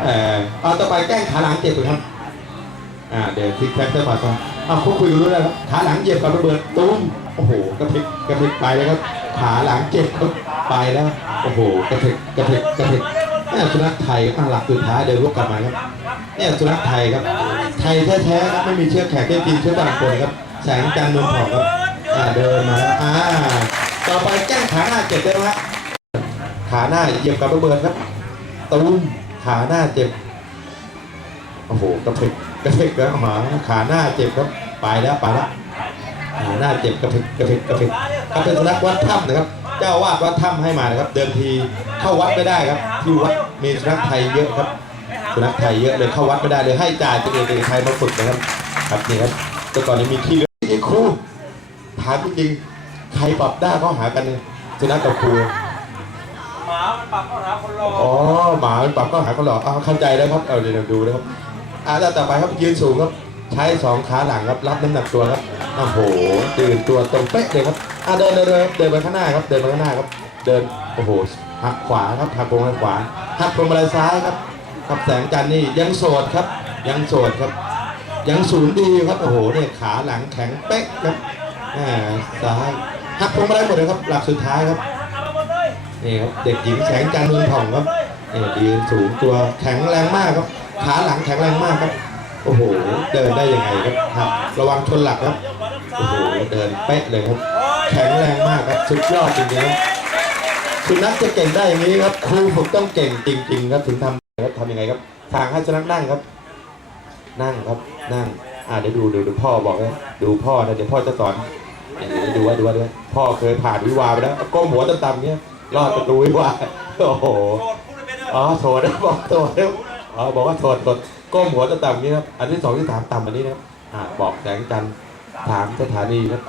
เออเอาต่อไปแกล้งขาหลังเจ็บเลยครับ อ่า เดี๋ยวซิกแซกได้ป่ะครับเอาคุยคุยกันรู้แล้วครับขาหลังเหยียบกับระเบิดตุ้มโอ้โห กระพริกกระพริกไปแล้วครับ ขาหลังเจ็บครับไปแล้ว โอ้โห กระพริกกระพริกกระพริกเนี่ยสุนัขไทยอะหลักสุดท้ายเดินลุกกลับมาครับ เนี่ยสุนัขไทยครับ ไทยแท้ๆครับไม่มีเชื้อแขกเชื้อจีนเชื้อฝรั่งปนครับ แสงจันทร์เมืองทองครับ อ่า เดินมาแล้ว อ่า ต่อไปแกล้งขาหน้าเจ็บได้ไหมขาหน้าเหยียบกับระเบิดครับตุ้ม ขาหน้าเจ็บ โอ้โหกระเพกกระเพกแล้วหมาขาหน้าเจ็บครับไปแล้วไปแล้วขาหน้าเจ็บกระเพกกระเพกกระเพกก็เป็นสุนัขวัดถ้ำนะครับ เจ้าวาดวัดถ้ำให้มานะครับ เดิมทีเข้าวัดไม่ได้ครับ ที่วัดมีสุนัขไทยเยอะครับสุนัขไทยเยอะเลยเข้าวัดไม่ได้เลยให้จ่ายตัวเองตัวไทยมาฝึกนะครับครับนี่ครับแต่ก่อนนี้มีที่เลี้ยงไอ้ครูถามจริงใครปรับได้เขาหากันเนี่ยสุนัขกับครู หมามันปรับเข้าหาคนรออ๋อหมามันปรับก็หาเขาหรออ้าวเข้าใจแล้วครับเอาเดี๋ยวดูนะครับอ่าแล้วต่อไปครับยืนสูงครับ ใช้สองขาหลังครับรับน้ำหนักตัวครับโอ้โหตื่นตัวตรงเป๊ะเลยครับอ่าเดินเดินเดินเดินไปข้างหน้าครับ เดินไปข้างหน้าครับ เดินโอ้โหหักขวาครับหักพวงมาลัยขวาหักพวงมาลัยซ้ายครับครับแสงจันทร์นี่ยังโสดครับ ยังโสดครับ ยังศูนย์ดีครับโอ้โหเนี่ยขาหลังแข็งเป๊ะครับอ่าซ้ายหักพวงมาลัยหมดเลยครับหลักสุดท้ายครับ นี่ครับเด็กหญิงแสงจันทร์เมืองทองครับนี่ยืนสูงตัวแข็งแรงมากครับ ขาหลังแข็งแรงมากครับ โอ้โห เดินได้ยังไงครับครับระวังชนหลักครับ โอ้โห เดินเป๊ะเลยครับ แข็งแรงมากครับ สุดยอดจริงๆครับสุนัขจะเก่งได้อย่างนี้ครับ ครูฝึกต้องเก่งจริง ๆ ครับถึงทำครับทำยังไงครับ ทางให้สุนัขนั่งครับ นั่งครับ นั่ง อ่าเดี๋ยวดูดูดูพ่อบอกเลยดูพ่อนะเดี๋ยวพ่อจะสอนเดี๋ยวดูว่าดูว่าดูว่าพ่อเคยผ่านวิวาไปแล้วก้มหัวต่ำๆเนี้ย รอดประตูวิวาโอ้โหอ๋อโถดบอกโถดอ๋อบอกว่าโถดโถดก้มหัวจะต่ำนี้ครับอันที่สองที่ถามต่ำอันนี้นะครับอ่าบอกแสงจันทร์ถามสถานีครับ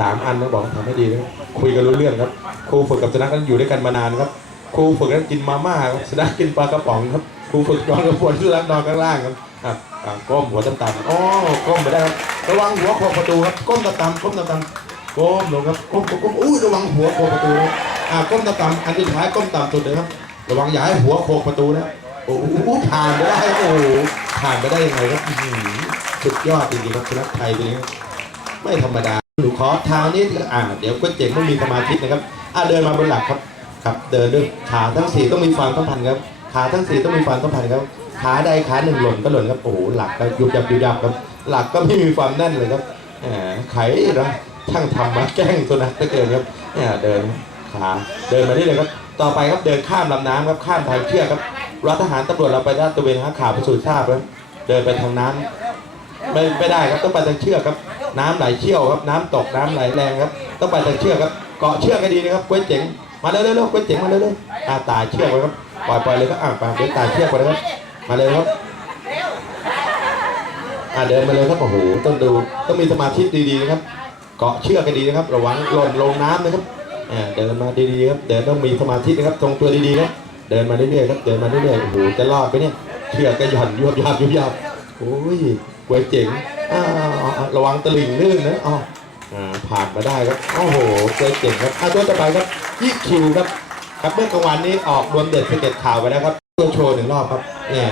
ถามอันนะบอกทำให้ดีนะคุยกันรู้เรื่องครับครูฝึกกับสุนัขนั้นอยู่ด้วยกันมานานครับครูฝึกนั้นกินมาม่าครับสุนัขกินปลากระป๋องครับครูฝึกนอนกระปวดสุนัขนอนข้างล่างครับอะอะก้มหัวต่ำๆอ๋อก้มไปได้ครับระวังหัวโขกประตูครับก้มต่ำๆก้มต่ำๆก้มลงครับก้มก้มก้มอุ้ยระวังหัวโขกประตูนะ อ่าก้มต่ำๆอันสุดท้ายก้มต่ำสุดเลยครับ ระวังอย่าให้หัวโขกประตูนะโอ้โหผ่านไปได้โอ้โหผ่านไปได้ยังไงครับอื้อหือสุดยอดจริงๆครับสุนัขไทยตัวนี้ไม่ธรรมดาหนูขอเท้านี้อ่าเดี๋ยวก๋วยเจ๋งไม่มีสมาธินะครับอ่าเดินมาบนหลักครับครับ เดินด้วยขาทั้งสี่ต้องมีความสัมพันธ์ครับขาทั้งสี่ต้องมีความสัมพันธ์ครับขาใดขาหนึ่งหล่นก็หล่นครับโอ้โหหลักก็ยุบยับยุบยับครับ หลักก็ไม่มีความแน่นเลยครับแหมไขนะช่างทำมาแกล้งสุนัขตะเกินครับเนี่ยเดิน ขาเดินมานี่เลยครับต่อไปครับเดินข้ามลำน้ำครับข้ามทางเชือกครับรัฐทหารตำรวจเราไปลาดตระเวนหาข่าวพิสูจน์ทราบครับเดินไปทางน้ำไม่ไม่ได้ครับต้องไปทางเชือกครับ น้ำไหลเชี่ยวครับ น้ำตกน้ำไหลแรงครับต้องไปทางเชือกครับเกาะเชือกให้ดีนะครับก๋วยเจ๋งมาเร็วๆเร็วๆก๋วยเจ๋งมาเร็วๆอาตายเชือกไว้ครับปล่อยปล่อยเลยครับอ่าไปเดี๋ยวตายเชือกไปเลยครับมาเลยครับอ่าเดินมาเลยครับโอ้โหต้องดูต้องมีสมาธิดีๆนะครับเกาะเชือกให้ดีนะครับ ระวังหล่นลงน้ำนะครับ เดินมาดีๆครับเดินต้องมีสมาธินะครับทรงตัวดีๆครับเดินมาเรื่อยๆครับเดินมาเรื่อยๆโอ้โหจะรอดไปเนี่ยเชือกก็หย่อนยุบยับยุบยับโอ้ยกวยเจ๋งระวังตะลิ่งลื่นนะอ๋อผ่านมาได้ครับโอ้โหกวยเจ๋งครับอาตัวต่อไปครับยี่คิวครับครับเมื่อกลางวันนี้ออกรวมเด็ดสเก็ตข่าวไปแล้วครับตัวโชว์หนึ่งรอบครับเนี่ย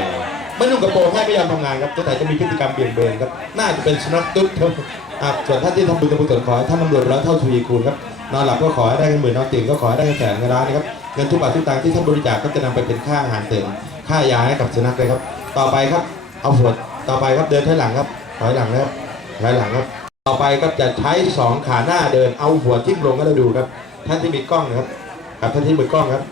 ไม่นุ่งกระโปรงให้ไม่ยอมทำงานครับตัวไหนจะมีพฤติกรรมเบี่ยงเบนครับน่าจะเป็นสุนัขตุ๊ดครับอ่าส่วนท่านที่ทำบุญทำบุญส่วนขอให้ท่านตำรวจแล้วเท่าทวีคูณครับ นอนหลับก็ขอให้ได้เงินหมื่นนอนตื่นก็ขอให้ได้เงินแสนเงินล้านนะครับเงินทุกบาททุกตังค์ที่ท่านบริจาคก็จะนำไปเป็นค่าอาหารเสริมค่ายาให้กับสุนัขเลยครับ ต่อไปครับเอาหัวต่อไปครับเดินถอยหลังครับถอยหลังนะครับถอยหลังครับ ต่อไปก็จะใช้สองขาหน้าเดินเอาหัวทิ่มลงก็เราดูครับ ท่านที่มีกล้องนะครับครับท่านที่มีกล้องครับ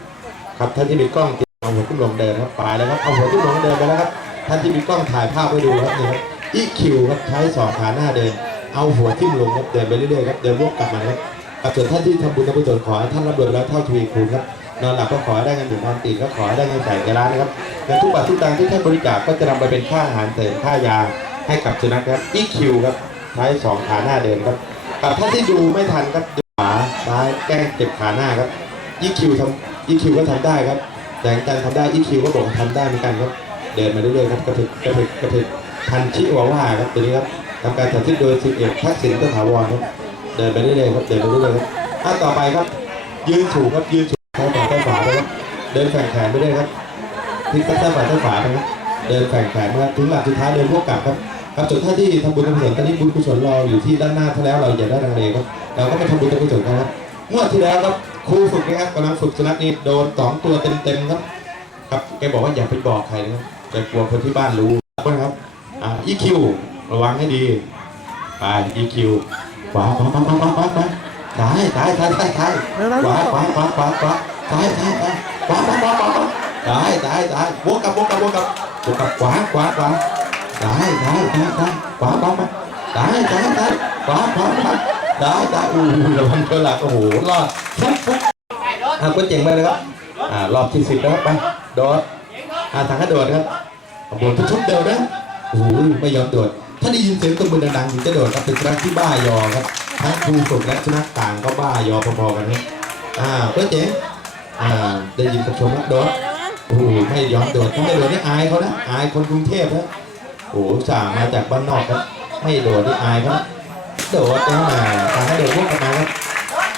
ครับท่านที่มีกล้องเอาหัวทิ่มลงเดินครับไปแล้วครับเอาหัวทิ่มลงเดินไปแล้วครับท่านที่มีกล้องถ่ายภาพไว้ดูครับนี่ครับอีคิวครับใช้สองขาหน้าเดิน เอาหัวทิ่มลงครับเดินไปเรื่อยๆครับเดินวกกลับมาครับ ส่วนท่านที่ทำบุญทำบุญส่วนขอให้ท่านรับรวยแล้วเท่าทวีคูณครับนอนหลับก็ขอให้ได้เงินหมื่นนอนตื่นก็ขอให้ได้เงินแสนเงินล้านนะครับเงินทุกบาททุกตังค์ที่ท่านบริจาคก็จะนำไปเป็นค่าอาหารเสริมค่ายาให้กับสุนัขครับอีคิวครับใช้สองขาหน้าเดินครับกับท่านที่ดูไม่ทันครับดูขาซ้ายแกล้งเจ็บขาหน้าครับอีคิวทำอีคิวก็ทำได้ครับแสงจันทร์ทำได้อีคิวก็บอกว่าทำได้เหมือนกันครับ เดินมาเรื่อยๆครับกระถึกกระถึกกระถึกทันชิวาว่าครับตัวนี้ครับทำการสาธิตโดยสิบเอกทักษิณต้นถาวรครับ เดินไปเรื่อยๆครับเดินไปเรื่อยๆครับอะต่อไปครับ ยืนสูงครับยืนสูงใช้ฝ่าใช้าด้วยครับเดินแข่งแขนไปเรื่อยครับพลิกซ้ายขวาซ้ายขวาไปครับเดินแข่งแขนนะครับถึงหลักสุดท้ายเดินพวกกลับครับครับจุดท่าที่ทำบุญทำกุศลตอนนี้บุญกุศลรออยู่ที่ด้านหน้าถ้าแล้วเราอย่าได้รังเลครับเราก็ไปทำบุญทำกุศลกันครับงวดที่แล้วครับครูฝึกนะครับกำลังฝึกสุนัขนี่โดนสองตัวเต็มๆครับครับแกบอกว่าอย่าไปบอกใครนะครับแกกลัวคนที่บ้านรู้นะครับอ่า EQ ระวังให้ดีไป EQ วาขวาขวาขวาขวาขวาขวาซ้ายซ้ายซ้ายซ้ายซ้ายขวาขวาขวาขวาขวาซ้ายซ้ายซ้ายขวาขวาขวาขวาขวาซ้ายซ้ายซ้ายวกกับวกกับวกกับวกกับขวาขวาขวาซ้ายซ้ายซ้ายซ้ายขวาขวาขวาซ้ายซ้ายซ้ายขวาขวาขวาซ้ายซ้ายอู้หูระวังตัวหลักโอ้โหรอดฟุ๊บฟุ๊บอะก็เจ๋งไปเลยครับอ่ารอบที่สิบแล้วครับไปโดดอ่าทางกระโดดครับโดดทุบๆเดียวนะโอ้โหไม่ยอมโดด ถ้าได้ยินเสียงตบมือดังๆถึงจะโดดครับเป็นสุนัขที่บ้ายอครับทั้งครูฝึกและสุนัขต่างก็บ้ายอพอๆกันครับอ่าเพื่อเจ๊อ่าได้ยินกับชมแล้วโดดโอ้โหไม่ยอมโดดถ้าไม่โดดนี่อายเขานะอายคนกรุงเทพนะโอ้โหสั่งมาจากบ้านนอกครับไม่โดดนี่อายเขานะโดดนะมาทางให้โดดวกกลับมาครับ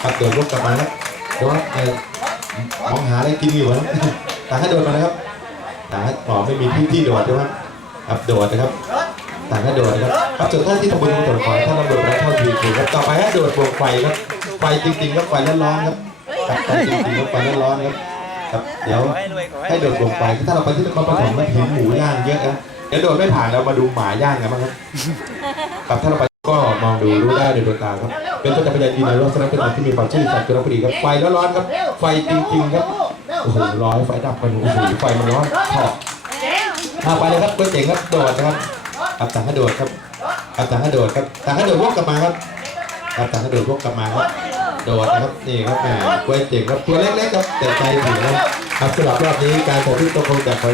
ขับโดดวกกลับมาครับโดดเออมองหาอะไรกินอยู่นะทางให้โดดมานะครับทางให้อ๋อไม่มีที่ที่โดดใช่ไหมครับโดดนะครับ ต่างกันโดดครับครับส่วนท่านที่ทำบุญกุศลขอให้ท่านร่ำรวยและเท่าทีคือครับต่อไปให้โดดบวกไฟครับไฟจริงๆครับไฟร้อนๆครับครับไฟจริงๆครับไฟร้อนๆครับครับเดี๋ยวให้รวยขอให้ให้โดดบวกไฟถ้าเราไปที่นครปฐมมันเห็นหมูย่างเยอะนะเดี๋ยวโดดไม่ผ่านเรามาดูหมาย่างกันบ้างครับครับถ้าเราไปก็มองดูรู้ได้โดยดวงตาครับเป็นตัวจักรยานยนต์ในลักษณะเป็นอันที่มีความชื่อสัตว์จุลปรีครับไฟร้อนๆครับ ไฟจริงๆครับโอ้โหร้อยไฟดับกันโอ้โหไฟมันร้อนเถาะเอาไปเลยครับเบอร์เจ๋งครับโดดนะครับ ครับต่างกระโดดครับครับต่างกระโดดครับต่างกระโดดวกกลับมาครับครับต่างกระโดดวกกลับมาครับโดดนะครับนี่ครับแหมกล้วยเจ๋งครับตัวเล็กๆครับแต่ใจถึงนะครับสำหรับรอบนี้การต่อสู้ตัวคงจะคอ